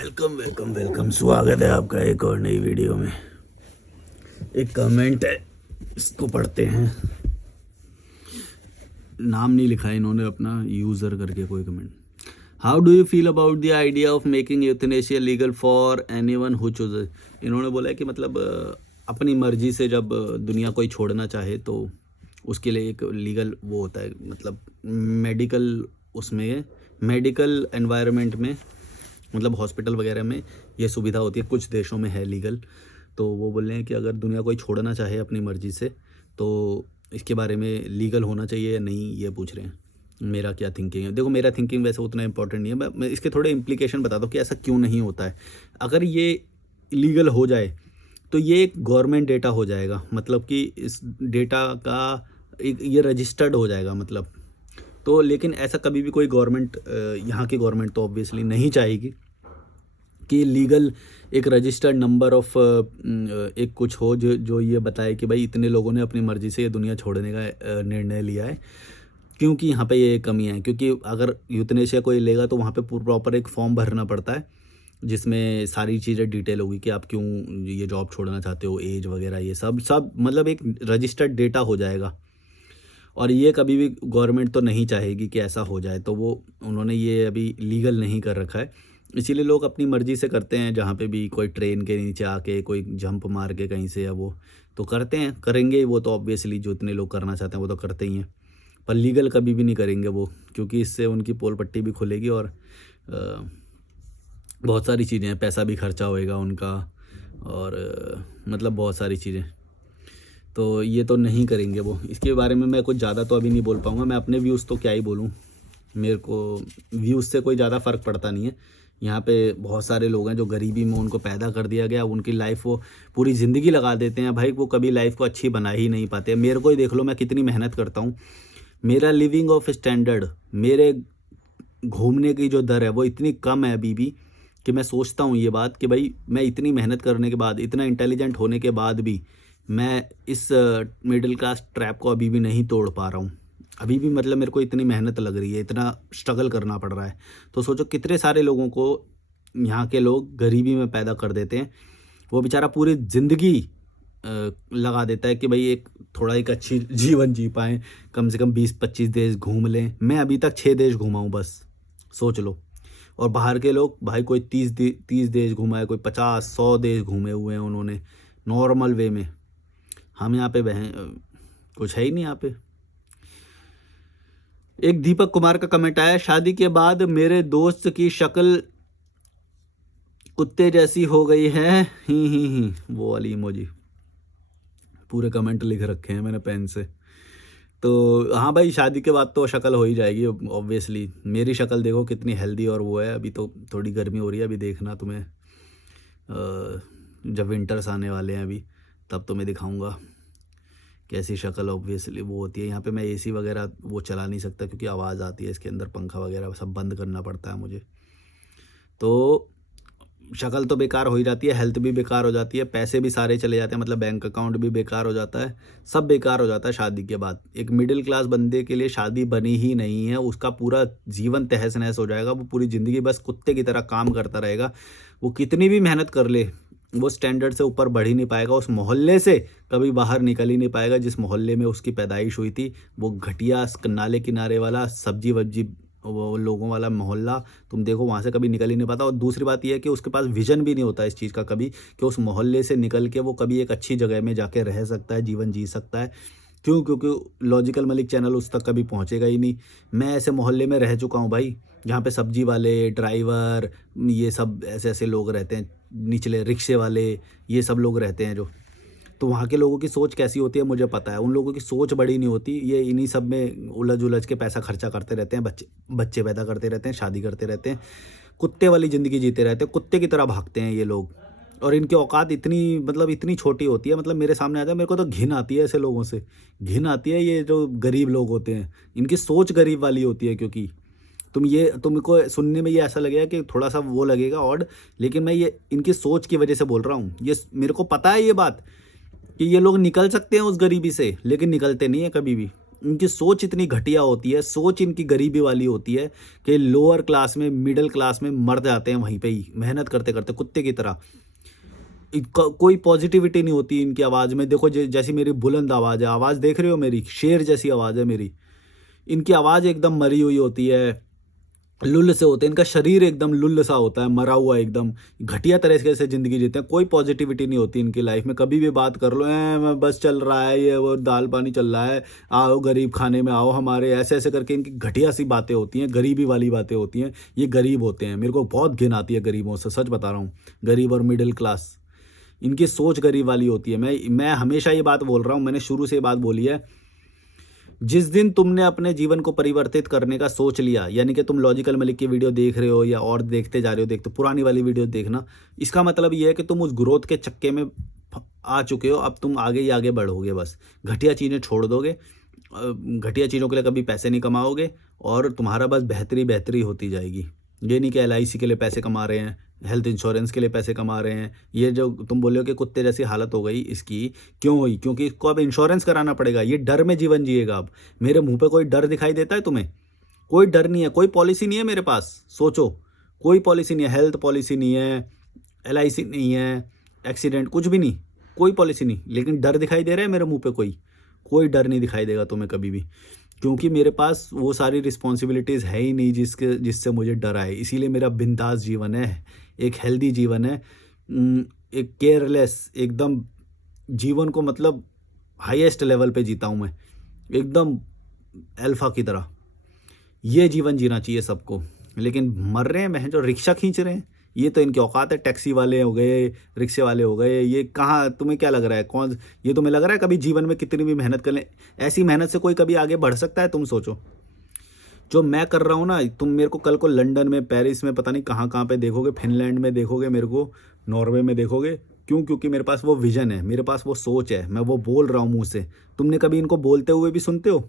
Welcome welcome welcome, स्वागत है आपका एक और नई वीडियो में। एक कमेंट है, इसको पढ़ते हैं। नाम नहीं लिखा है इन्होंने अपना, यूज़र करके कोई comment. How do you feel about the idea of making euthanasia legal for anyone who chooses. इन्होंने बोला है कि मतलब अपनी मर्जी से जब दुनिया कोई छोड़ना चाहे तो उसके लिए एक लीगल वो होता है, मतलब मेडिकल, उसमें मेडिकल एनवायरनमेंट में, मतलब हॉस्पिटल वगैरह में ये सुविधा होती है। कुछ देशों में है लीगल। तो वो बोल रहे हैं कि अगर दुनिया कोई छोड़ना चाहे अपनी मर्ज़ी से तो इसके बारे में लीगल होना चाहिए या नहीं, ये पूछ रहे हैं। मेरा क्या थिंकिंग है? देखो, मेरा थिंकिंग वैसे उतना इंपॉर्टेंट नहीं है। मैं इसके थोड़े इम्प्लीकेशन बताता हूँ कि ऐसा क्यों नहीं होता है। अगर ये लीगल हो जाए तो ये एक गवर्नमेंट डेटा हो जाएगा, मतलब कि इस डेटा का एक ये रजिस्टर्ड हो जाएगा, मतलब। तो लेकिन ऐसा कभी भी कोई गवर्नमेंट, यहाँ की गवर्नमेंट तो ऑब्वियसली नहीं चाहेगी कि लीगल एक रजिस्टर्ड नंबर ऑफ एक कुछ हो जो ये बताए कि भाई इतने लोगों ने अपनी मर्ज़ी से ये दुनिया छोड़ने का निर्णय लिया है। क्योंकि यहाँ पे ये कमियाँ हैं, क्योंकि अगर यूथनेशिया कोई लेगा तो वहाँ पे प्रॉपर एक फॉर्म भरना पड़ता है जिसमें सारी चीज़ें डिटेल होगी कि आप क्यों ये जॉब छोड़ना चाहते हो, एज वगैरह, ये सब मतलब एक रजिस्टर्ड डेटा हो जाएगा। और ये कभी भी गवर्नमेंट तो नहीं चाहेगी कि ऐसा हो जाए, तो वो उन्होंने ये अभी लीगल नहीं कर रखा है। इसीलिए लोग अपनी मर्ज़ी से करते हैं, जहाँ पे भी कोई ट्रेन के नीचे आके कोई जंप मार के कहीं से, या वो तो करते हैं, करेंगे ही वो तो ऑब्वियसली, जो इतने लोग करना चाहते हैं वो तो करते ही हैं। पर लीगल कभी भी नहीं करेंगे वो, क्योंकि इससे उनकी पोल पट्टी भी खुलेगी और बहुत सारी चीज़ें हैं, पैसा भी खर्चा होएगा उनका, और मतलब बहुत सारी चीज़ें, तो ये तो नहीं करेंगे वो। इसके बारे में मैं कुछ ज़्यादा तो अभी नहीं बोल पाऊँगा। मैं अपने व्यूज़ तो क्या ही बोलूँ, मेरे को व्यूज़ से कोई ज़्यादा फ़र्क पड़ता नहीं है। यहाँ पे बहुत सारे लोग हैं जो गरीबी में उनको पैदा कर दिया गया, उनकी लाइफ वो पूरी ज़िंदगी लगा देते हैं भाई, वो कभी लाइफ को अच्छी बना ही नहीं पाते। मेरे को ही देख लो, मैं कितनी मेहनत करता हूँ। मेरा लिविंग ऑफ स्टैंडर्ड, मेरे घूमने की जो दर है वो इतनी कम है अभी भी, कि मैं सोचता हूँ ये बात कि भाई मैं इतनी मेहनत करने के बाद, इतना इंटेलिजेंट होने के बाद भी मैं इस मिडिल क्लास ट्रैप को अभी भी नहीं तोड़ पा रहा हूँ। अभी भी मतलब मेरे को इतनी मेहनत लग रही है, इतना स्ट्रगल करना पड़ रहा है। तो सोचो कितने सारे लोगों को यहाँ के लोग गरीबी में पैदा कर देते हैं। वो बेचारा पूरी ज़िंदगी लगा देता है कि भाई एक थोड़ा एक अच्छी जीवन जी पाएँ, कम से कम 20-25 देश घूम लें। मैं अभी तक 6 देश घूमा हूँ बस, सोच लो। और बाहर के लोग भाई कोई 30 देश घूमा है, कोई 50-100 देश घूमे हुए हैं उन्होंने, नॉर्मल वे में। हम यहाँ पे कुछ है ही नहीं यहाँ पे। एक दीपक कुमार का कमेंट आया, शादी के बाद मेरे दोस्त की शक्ल कुत्ते जैसी हो गई है, ही वो वाली इमोजी। पूरे कमेंट लिख रखे हैं मैंने पेन से। तो हाँ भाई, शादी के बाद तो शक्ल हो ही जाएगी ऑब्वियसली। मेरी शक्ल देखो कितनी हेल्दी और वो है। अभी तो थोड़ी गर्मी हो रही है, अभी देखना तुम्हें जब विंटर्स आने वाले हैं अभी, तब तो मैं दिखाऊंगा कैसी शक्ल ऑब्वियसली वो होती है। यहाँ पे मैं एसी वगैरह वो चला नहीं सकता क्योंकि आवाज़ आती है इसके अंदर, पंखा वगैरह सब बंद करना पड़ता है मुझे। तो शक्ल तो बेकार हो ही जाती है, हेल्थ भी बेकार हो जाती है, पैसे भी सारे चले जाते हैं, मतलब बैंक अकाउंट भी बेकार हो जाता है, सब बेकार हो जाता है शादी के बाद। एक मिडिल क्लास बंदे के लिए शादी बनी ही नहीं है, उसका पूरा जीवन तहस नहस हो जाएगा। वो पूरी ज़िंदगी बस कुत्ते की तरह काम करता रहेगा। वो कितनी भी मेहनत कर ले, वो स्टैंडर्ड से ऊपर बढ़ ही नहीं पाएगा, उस मोहल्ले से कभी बाहर निकल ही नहीं पाएगा जिस मोहल्ले में उसकी पैदाइश हुई थी। वो घटिया नाले किनारे वाला सब्जी वब्जी वो लोगों वाला मोहल्ला, तुम देखो वहाँ से कभी निकल ही नहीं पाता। और दूसरी बात यह है कि उसके पास विजन भी नहीं होता इस चीज़ का कभी, कि उस मोहल्ले से निकल के वो कभी एक अच्छी जगह में जाके रह सकता है, जीवन जी सकता है। क्यों? क्योंकि लॉजिकल मलिक चैनल उस तक कभी पहुँचेगा ही नहीं। मैं ऐसे मोहल्ले में रह चुका हूँ भाई, जहाँ पे सब्जी वाले, ड्राइवर, ये सब ऐसे ऐसे लोग रहते हैं, निचले रिक्शे वाले, ये सब लोग रहते हैं जो। तो वहाँ के लोगों की सोच कैसी होती है मुझे पता है। उन लोगों की सोच बड़ी नहीं होती, ये इन्हीं सब में उलझ उलझ के पैसा खर्चा करते रहते हैं, बच्चे पैदा करते रहते हैं, शादी करते रहते हैं, कुत्ते वाली ज़िंदगी जीते रहते हैं, कुत्ते की तरह भागते हैं ये लोग। और इनकी औकात इतनी, मतलब इतनी छोटी होती है, मतलब मेरे सामने आ जाए मेरे को तो घिन आती है ऐसे लोगों से, घिन आती है। ये जो गरीब लोग होते हैं, इनकी सोच गरीब वाली होती है। क्योंकि तुमको सुनने में ये ऐसा लगेगा कि थोड़ा सा वो लगेगा ऑड, लेकिन मैं ये इनकी सोच की वजह से बोल रहा हूँ। ये मेरे को पता है ये बात कि ये लोग निकल सकते हैं उस गरीबी से, लेकिन निकलते नहीं है कभी भी। इनकी सोच इतनी घटिया होती है, सोच इनकी गरीबी वाली होती है कि लोअर क्लास में, मिडिल क्लास में मर जाते हैं वहीं पे ही, मेहनत करते करते कुत्ते की तरह। कोई पॉजिटिविटी नहीं होती इनकी आवाज़ में। देखो जैसी मेरी बुलंद आवाज़ है, आवाज़ देख रहे हो मेरी, शेर जैसी आवाज़ है मेरी। इनकी आवाज़ एकदम मरी हुई होती है, लुल्ल से होते हैं, इनका शरीर एकदम लुल्ल सा होता है, मरा हुआ एकदम, घटिया तरीके से ज़िंदगी जीते हैं। कोई पॉजिटिविटी नहीं होती इनकी लाइफ में। कभी भी बात कर लो, मैं बस चल रहा है, ये वो दाल पानी चल रहा है, आओ गरीब खाने में आओ हमारे, ऐसे ऐसे करके इनकी घटिया सी बातें होती हैं, गरीबी वाली बातें होती हैं। ये गरीब होते हैं, मेरे को बहुत घिन आती है गरीबों से, सच बता रहा हूँ। गरीब और मिडिल क्लास, इनकी सोच गरीब वाली होती है। मैं हमेशा ये बात बोल रहा हूँ, मैंने शुरू से ये बात बोली है, जिस दिन तुमने अपने जीवन को परिवर्तित करने का सोच लिया, यानी कि तुम लॉजिकल मलिक की वीडियो देख रहे हो या और देखते जा रहे हो, देखते पुरानी वाली वीडियो देखना, इसका मतलब ये है कि तुम उस ग्रोथ के चक्के में आ चुके हो। अब तुम आगे ही आगे बढ़ोगे, बस घटिया चीज़ें छोड़ दोगे, घटिया चीज़ों के लिए कभी पैसे नहीं कमाओगे और तुम्हारा बस बेहतरी बेहतरी होती जाएगी। ये नहीं कि LIC के लिए पैसे कमा रहे हैं, हेल्थ इंश्योरेंस के लिए पैसे कमा रहे हैं। ये जो तुम बोले हो कि कुत्ते जैसी हालत हो गई इसकी, क्यों हुई? क्योंकि इसको अब इंश्योरेंस कराना पड़ेगा। ये डर में जीवन जिएगा अब। मेरे मुंह पे कोई डर दिखाई देता है तुम्हें? कोई डर नहीं है, कोई पॉलिसी नहीं है मेरे पास। सोचो, कोई पॉलिसी नहीं है, हेल्थ पॉलिसी नहीं है, LIC नहीं है, एक्सीडेंट कुछ भी नहीं, कोई पॉलिसी नहीं। लेकिन डर दिखाई दे रहा है मेरे मुंह पे? कोई डर नहीं दिखाई देगा तुम्हें कभी भी, क्योंकि मेरे पास वो सारी रिस्पॉन्सिबिलिटीज़ है ही नहीं जिससे मुझे डर आए। इसीलिए मेरा बिंदास जीवन है, एक हेल्दी जीवन है, एक केयरलेस एकदम जीवन को, मतलब हाईएस्ट लेवल पे जीता हूँ मैं, एकदम अल्फा की तरह। ये जीवन जीना चाहिए सबको, लेकिन मर रहे हैं मैं जो रिक्शा खींच रहे हैं, ये तो इनकी औकात है। टैक्सी वाले हो गए, रिक्शे वाले हो गए, ये कहाँ, तुम्हें क्या लग रहा है कौन, ये तुम्हें लग रहा है कभी जीवन में कितनी भी मेहनत कर लें, ऐसी मेहनत से कोई कभी आगे बढ़ सकता है? तुम सोचो, जो मैं कर रहा हूँ ना, तुम मेरे को कल को लंदन में, पेरिस में, पता नहीं कहाँ कहाँ पे देखोगे, फिनलैंड में देखोगे मेरे को, नॉर्वे में देखोगे। क्यों? क्योंकि मेरे पास वो विजन है, मेरे पास वो सोच है, मैं वो बोल रहा हूँ मुँह से। तुमने कभी इनको बोलते हुए भी सुनते हो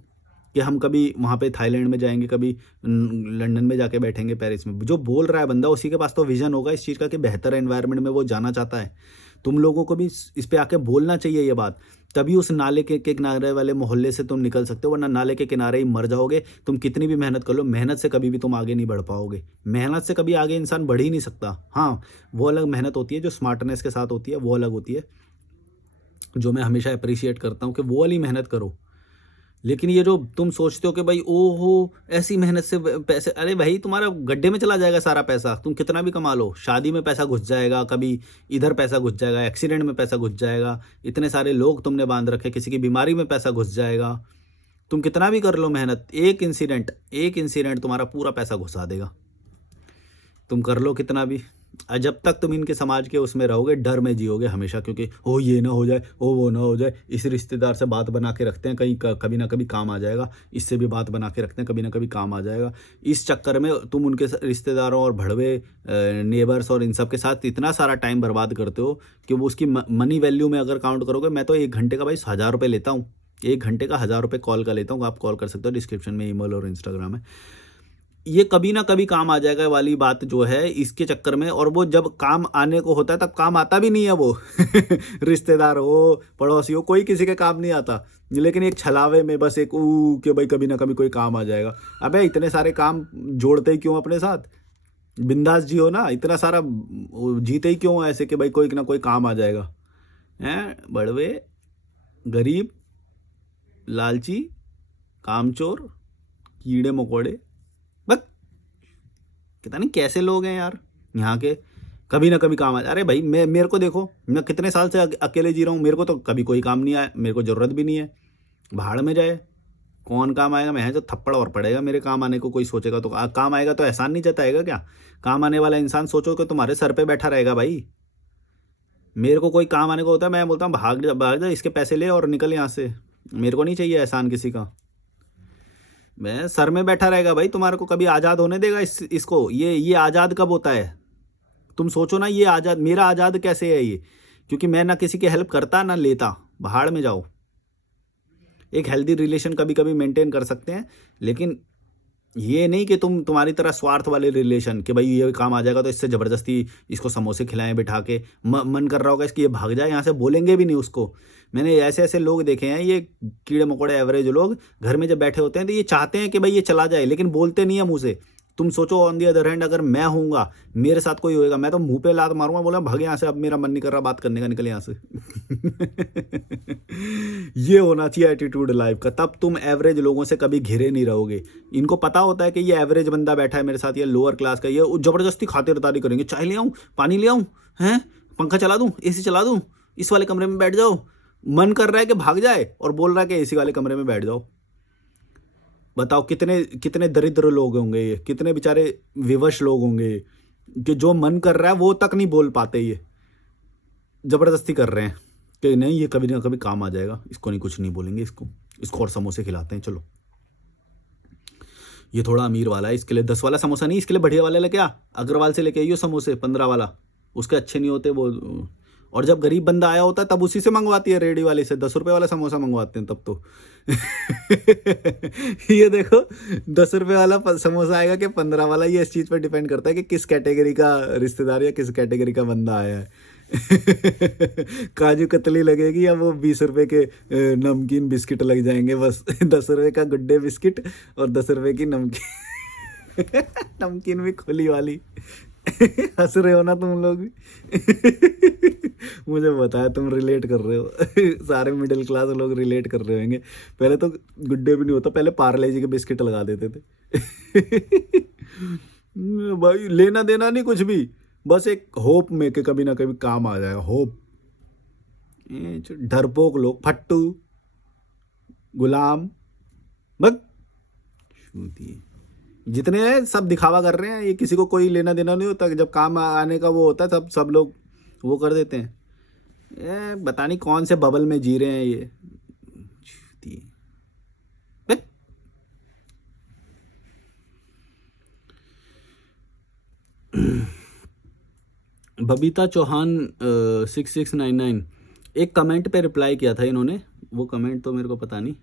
कि हम कभी वहाँ पे थाईलैंड में जाएंगे, कभी लंदन में जाके बैठेंगे, पेरिस में? जो बोल रहा है बंदा, उसी के पास तो विजन होगा इस चीज़ का कि बेहतर एनवायरनमेंट में वो जाना चाहता है। तुम लोगों को भी इस पे आके बोलना चाहिए ये बात, तभी उस नाले के किनारे वाले मोहल्ले से तुम निकल सकते हो, वरना नाले के किनारे ही मर जाओगे। तुम कितनी भी मेहनत कर लो, मेहनत से कभी भी तुम आगे नहीं बढ़ पाओगे। मेहनत से कभी आगे इंसान बढ़ ही नहीं सकता। हाँ, वो अलग मेहनत होती है जो स्मार्टनेस के साथ होती है, वो अलग होती है, जो मैं हमेशा अप्रिशिएट करता हूँ कि वो वाली मेहनत करो। लेकिन ये जो तुम सोचते हो कि भाई ओहो ऐसी मेहनत से पैसे, अरे भाई तुम्हारा गड्ढे में चला जाएगा सारा पैसा, तुम कितना भी कमा लो। शादी में पैसा घुस जाएगा, कभी इधर पैसा घुस जाएगा, एक्सीडेंट में पैसा घुस जाएगा, इतने सारे लोग तुमने बांध रखे, किसी की बीमारी में पैसा घुस जाएगा। तुम कितना भी कर लो मेहनत, एक इंसिडेंट तुम्हारा पूरा पैसा घुसा देगा। तुम कर लो कितना भी, जब तक तुम इनके समाज के उसमें रहोगे, डर में जियोगे हमेशा, क्योंकि ओ ये ना हो जाए, ओ वो ना हो जाए, इस रिश्तेदार से बात बना के रखते हैं, कहीं कभी ना कभी काम आ जाएगा, इससे भी बात बना के रखते हैं, कभी ना कभी काम आ जाएगा। इस चक्कर में तुम उनके रिश्तेदारों और भड़वे नेबर्स और इन सब के साथ इतना सारा टाइम बर्बाद करते हो कि वो उसकी मनी वैल्यू में अगर काउंट करोगे, मैं तो 1 घंटे का भाई 1000 रुपये लेता हूँ, 1 घंटे का 1000 रुपये कॉल का लेता हूँ। आप कॉल कर सकते हो, डिस्क्रिप्शन में ईमेल और इंस्टाग्राम है। ये कभी ना कभी काम आ जाएगा वाली बात जो है, इसके चक्कर में, और वो जब काम आने को होता है तब काम आता भी नहीं है वो रिश्तेदार हो, पड़ोसी हो, कोई किसी के काम नहीं आता। लेकिन एक छलावे में बस एक कि भाई कभी ना कभी कोई काम आ जाएगा। अबे इतने सारे काम जोड़ते ही क्यों अपने साथ? बिंदास जियो ना, इतना सारा जीते ही क्यों ऐसे कि भाई कोई ना कोई काम आ जाएगा? हैं बड़वे, गरीब, लालची, कामचोर, कीड़े मकोड़े, बस पता नहीं कैसे लोग हैं यार यहाँ के। कभी ना कभी काम आ, अरे भाई मेरे को देखो, मैं कितने साल से अकेले जी रहा हूँ, मेरे को तो कभी कोई काम नहीं आया, मेरे को ज़रूरत भी नहीं है। भाड़ में जाए, कौन काम आएगा? मैं जो थप्पड़ और पड़ेगा मेरे काम आने को, कोई सोचेगा तो काम आएगा तो एहसान नहीं जताएगा क्या? काम आने वाला इंसान सोचो कि तुम्हारे सर पे बैठा रहेगा भाई। मेरे को कोई काम आने को होता है, मैं बोलता हूँ भाग जा, इसके पैसे ले और निकल यहाँ से, मेरे को नहीं चाहिए एहसान किसी का। मैं सर में बैठा रहेगा भाई, तुम्हारे को कभी आज़ाद होने देगा इसको? ये आज़ाद कब होता है? तुम सोचो ना, ये आज़ाद, मेरा आज़ाद कैसे है ये? क्योंकि मैं ना किसी की हेल्प करता ना लेता। भाड़ में जाओ। एक हेल्दी रिलेशन कभी कभी मेंटेन कर सकते हैं, लेकिन ये नहीं कि तुम्हारी तरह स्वार्थ वाले रिलेशन कि भाई ये काम आ जाएगा तो इससे ज़बरदस्ती इसको समोसे खिलाएं बिठा के, मन कर रहा होगा इसकी ये भाग जाए यहाँ से, बोलेंगे भी नहीं उसको। मैंने ऐसे ऐसे लोग देखे हैं, ये कीड़े मकोड़े एवरेज लोग घर में जब बैठे होते हैं तो ये चाहते हैं कि भाई ये चला जाए, लेकिन बोलते नहीं है मुँह से। तुम सोचो ऑन दी अदर हैंड अगर मैं होऊंगा, मेरे साथ कोई होएगा, मैं तो मुंह पे लात मारूंगा, बोला भाग यहाँ से, अब मेरा मन नहीं कर रहा बात करने का, निकल यहाँ से। ये होना चाहिए एटीट्यूड लाइफ का, तब तुम एवरेज लोगों से कभी घिरे नहीं रहोगे। इनको पता होता है कि ये एवरेज बंदा बैठा है मेरे साथ, ये लोअर क्लास का, ये जबरदस्ती खातिरदारी करेंगे, चाय ले आऊँ, पानी ले आऊँ, हैं पंखा चला दूँ, एसी चला दूँ, इस वाले कमरे में बैठ जाओ। मन कर रहा है कि भाग जाए और बोल रहा है कि एसी वाले कमरे में बैठ जाओ। बताओ कितने कितने दरिद्र लोग होंगे ये, कितने बेचारे विवश लोग होंगे कि जो मन कर रहा है वो तक नहीं बोल पाते, ये जबरदस्ती कर रहे हैं कि नहीं ये कभी ना कभी काम आ जाएगा, इसको नहीं, कुछ नहीं बोलेंगे, इसको और समोसे खिलाते हैं, चलो ये थोड़ा अमीर वाला है, इसके लिए 10 वाला समोसा नहीं, इसके लिए बढ़िया वाला लेके आ, अग्रवाल से लेके आइयो समोसे 15 वाला, उसके अच्छे नहीं होते वो। और जब गरीब बंदा आया होता है तब उसी से मंगवाती है, रेडी वाले से 10 रुपये वाला समोसा मंगवाते हैं तब तो। ये देखो 10 रुपये वाला समोसा आएगा कि 15 वाला, ये इस चीज़ पर डिपेंड करता है कि किस कैटेगरी का रिश्तेदार या किस कैटेगरी का बंदा आया है। काजू कतली लगेगी या वो 20 रुपये के नमकीन बिस्किट लग जाएंगे, बस 10 रुपये का गुड्डे बिस्किट और 10 रुपये की नमकीन। नमकीन भी खुली वाली। हंस रहे हो ना तुम लोग भी? मुझे बताया तुम रिलेट कर रहे हो। सारे मिडिल क्लास लोग रिलेट कर रहे होंगे। पहले तो गुड्डे भी नहीं होता, पहले पार्ले जी के बिस्किट लगा देते थे। भाई लेना देना नहीं कुछ भी, बस एक होप में कि कभी ना कभी काम आ जाएगा, होप। डरपोक लोग, फट्टू, गुलाम, बस जितने हैं सब दिखावा कर रहे हैं, ये किसी को कोई लेना देना नहीं होता। जब काम आने का वो होता है तब सब लोग वो कर देते हैं। पता नहीं कौन से बबल में जी रहे हैं ये। बबीता चौहान 6699 एक कमेंट पे रिप्लाई किया था इन्होंने, वो कमेंट तो मेरे को पता नहीं,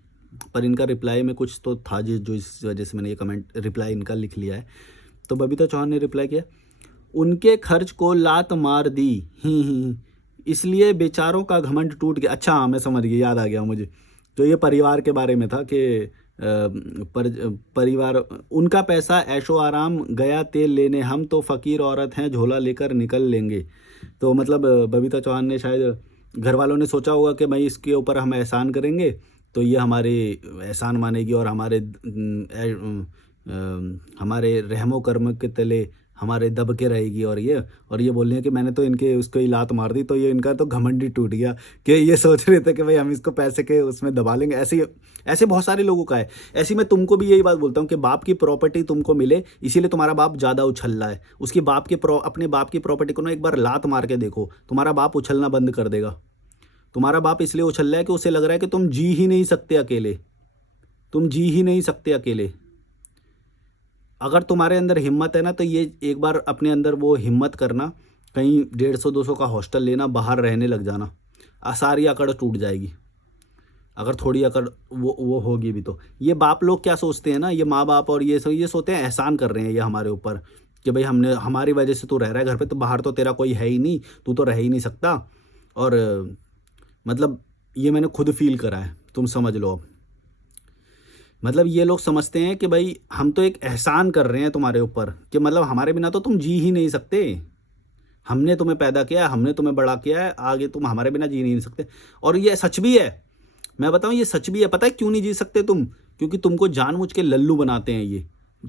पर इनका रिप्लाई में कुछ तो था जो इस वजह से मैंने ये कमेंट रिप्लाई इनका लिख लिया है। तो बबीता चौहान ने रिप्लाई किया, उनके खर्च को लात मार दी, इसलिए बेचारों का घमंड टूट गया। अच्छा हाँ, मैं समझ गया, याद आ गया मुझे। तो ये परिवार के बारे में था कि परिवार, उनका पैसा ऐशो आराम गया तेल लेने, हम तो फ़कीर औरत हैं झोला लेकर निकल लेंगे। तो मतलब बबीता चौहान ने शायद घर वालों ने सोचा होगा कि भाई इसके ऊपर हम एहसान करेंगे तो ये हमारे एहसान मानेगी और हमारे रहमो कर्म के तले हमारे दब के रहेगी। और ये बोल रहे हैं कि मैंने तो इनके उसको ही लात मार दी, तो ये इनका तो घमंड ही टूट गया कि ये सोच रहे थे कि भाई हम इसको पैसे के उसमें दबा लेंगे। ऐसे बहुत सारे लोगों का है। ऐसे मैं तुमको भी यही बात बोलता हूँ कि बाप की प्रॉपर्टी तुमको मिले, इसीलिए तुम्हारा बाप ज़्यादा उछल रहा है। उसकी अपने बाप की प्रॉपर्टी को ना एक बार लात मार के देखो, तुम्हारा बाप उछलना बंद कर देगा। तुम्हारा बाप इसलिए उछल रहा है कि उसे लग रहा है कि तुम जी ही नहीं सकते अकेले, तुम जी ही नहीं सकते अकेले। अगर तुम्हारे अंदर हिम्मत है ना, तो ये एक बार अपने अंदर वो हिम्मत करना, कहीं 150-200 का हॉस्टल लेना, बाहर रहने लग जाना, सारी अकड़ टूट जाएगी। अगर थोड़ी अकड़ वो होगी भी तो। ये बाप लोग क्या सोचते हैं ना, ये माँ बाप और ये सोचते हैं एहसान कर रहे हैं ये हमारे ऊपर कि भाई हमने, हमारी वजह से तू रह रहा है घर पे, तो बाहर तो तेरा कोई है ही नहीं, तू तो रह ही नहीं सकता। और मतलब ये मैंने खुद फील करा है, तुम समझ लो। अब मतलब ये लोग समझते हैं कि भाई हम तो एक एहसान कर रहे हैं तुम्हारे ऊपर, कि मतलब हमारे बिना तो तुम जी ही नहीं सकते, हमने तुम्हें पैदा किया है, हमने तुम्हें बड़ा किया है, आगे तुम हमारे बिना जी नहीं सकते। और ये सच भी है, मैं बताऊं ये सच भी है। पता है क्यों नहीं जी सकते तुम? क्योंकि तुमको जानबूझ के लल्लू बनाते हैं ये,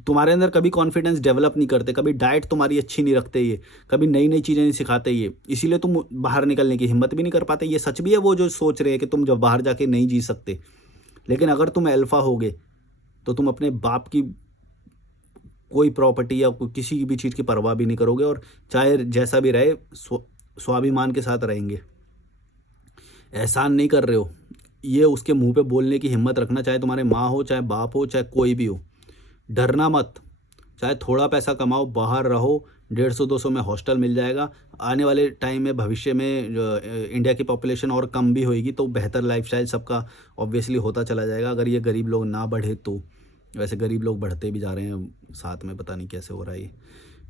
तुम्हारे अंदर कभी कॉन्फिडेंस डेवलप नहीं करते, कभी डाइट तुम्हारी अच्छी नहीं रखते ये, कभी नई नई चीज़ें नहीं सिखाते ये, इसीलिए तुम बाहर निकलने की हिम्मत भी नहीं कर पाते। ये सच भी है वो जो सोच रहे हैं कि तुम जब बाहर जाके नहीं जी सकते। लेकिन अगर तुम अल्फ़ा होगे तो तुम अपने बाप की कोई प्रॉपर्टी या किसी भी चीज़ की परवाह भी नहीं करोगे, और चाहे जैसा भी रहे स्वाभिमान के साथ रहेंगे। एहसान नहीं कर रहे हो, ये उसके मुंह पे बोलने की हिम्मत रखना, चाहे तुम्हारे माँ हो, चाहे बाप हो, चाहे कोई भी हो। डरना मत, चाहे थोड़ा पैसा कमाओ, बाहर रहो, 150-200 में हॉस्टल मिल जाएगा। आने वाले टाइम में, भविष्य में इंडिया की पॉपुलेशन और कम भी होएगी, तो बेहतर लाइफस्टाइल सबका ऑब्वियसली होता चला जाएगा, अगर ये गरीब लोग ना बढ़े तो। वैसे गरीब लोग बढ़ते भी जा रहे हैं साथ में, पता नहीं कैसे हो रहा है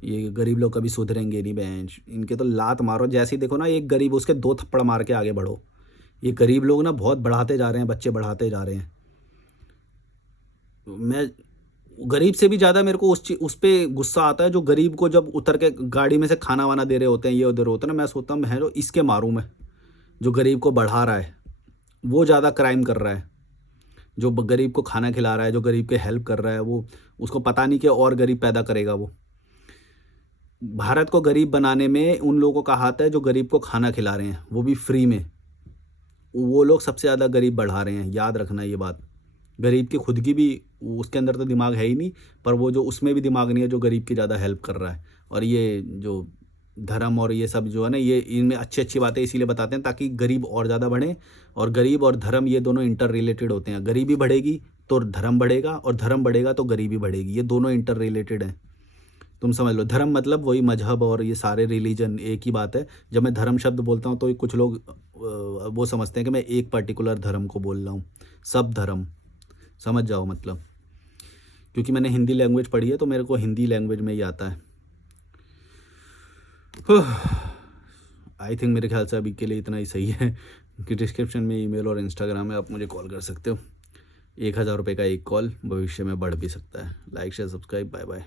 ये गरीब लोग कभी सुधरेंगे नहीं बेंच, इनके तो लात मारो जैसे ही देखो ना एक गरीब, उसके 2 थप्पड़ मार के आगे बढ़ो। ये गरीब लोग ना बहुत बढ़ाते जा रहे हैं, बच्चे बढ़ाते जा रहे हैं। मैं गरीब से भी ज़्यादा मेरे को उस पे गुस्सा आता है जो गरीब को जब उतर के गाड़ी में से खाना वाना दे रहे होते हैं, ये उधर होता है ना, मैं सोचता हूँ मैं इसके मारूँ मैं, जो गरीब को बढ़ा रहा है वो ज़्यादा क्राइम कर रहा है। जो गरीब को खाना खिला रहा है, जो गरीब के हेल्प कर रहा है, वो उसको पता नहीं कि और गरीब पैदा करेगा वो। भारत को गरीब बनाने में उन लोगों का हाथ है जो गरीब को खाना खिला रहे हैं, वो भी फ्री में। वो लोग सबसे ज़्यादा गरीब बढ़ा रहे हैं, याद रखना ये बात। गरीब की खुद की भी उसके अंदर तो दिमाग है ही नहीं, पर वो जो उसमें भी दिमाग नहीं है जो गरीब की ज़्यादा हेल्प कर रहा है। और ये जो धर्म और ये सब जो है ना, ये इनमें अच्छी अच्छी बातें इसीलिए बताते हैं ताकि गरीब और ज़्यादा बढ़े। और गरीब और धर्म ये दोनों इंटर रिलेटेड होते हैं। गरीबी बढ़ेगी तो धर्म बढ़ेगा, और धर्म बढ़ेगा तो गरीबी बढ़ेगी। ये दोनों इंटर रिलेटेड हैं, तुम समझ लो। धर्म मतलब वही मजहब और ये सारे रिलीजन एक ही बात है। जब मैं धर्म शब्द बोलता हूँ तो कुछ लोग वो समझते हैं कि मैं एक पर्टिकुलर धर्म को बोल रहा हूँ। सब धर्म समझ जाओ मतलब, क्योंकि मैंने हिंदी लैंग्वेज पढ़ी है तो मेरे को हिंदी लैंग्वेज में ही आता है। आई थिंक मेरे ख्याल से अभी के लिए इतना ही सही है कि डिस्क्रिप्शन में ईमेल और इंस्टाग्राम है, आप मुझे कॉल कर सकते हो। 1000 रुपये का एक कॉल, भविष्य में बढ़ भी सकता है। Like share subscribe, bye bye.